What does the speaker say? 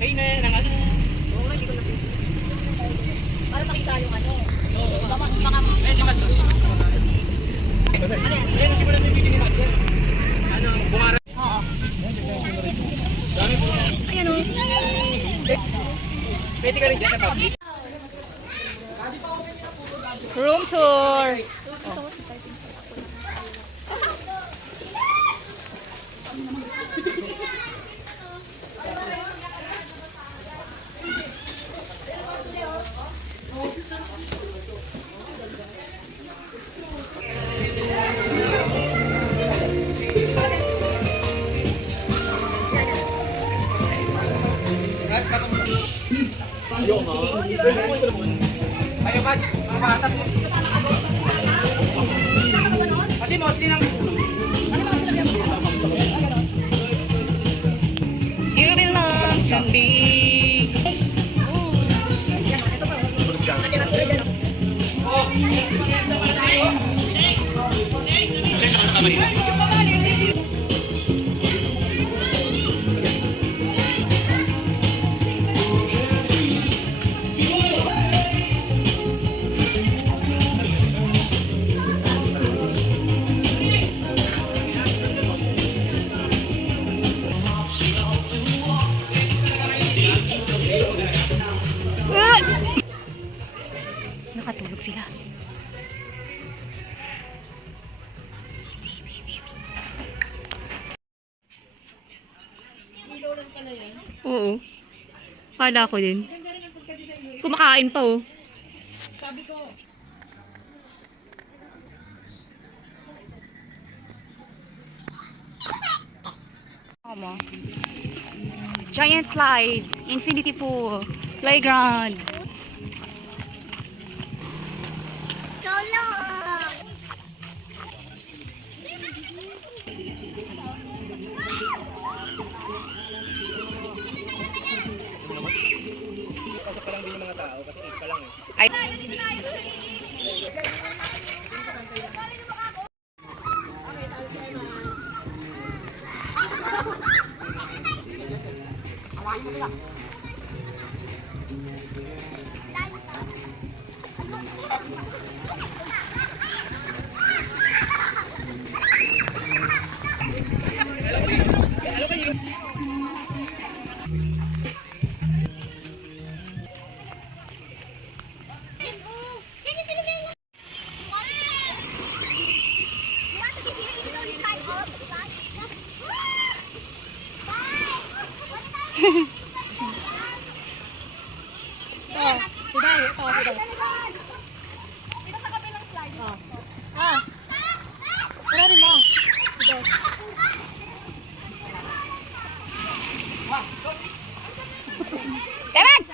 Kayo na yan ang ano. Oo, hindi ko na. Para makita yung ano. Baka Eh, si Mas. Ayan, simulan mo yung video ni Max. Ano, bumara. oo. Dami po. Ayan o. Pwede ka rin dyan sa public. Room tour. Kayo, Max. Mga bata po. Kasi mostly ng... You belong to me. Nakatulog sila. Oo. Kala ko din. Kumakain pa oh. Tama. Giant slide, infinity pool, playground. Solo! Pasok pa lang din yung mga tao kasi 8 pa lang eh. Ay. Kevin!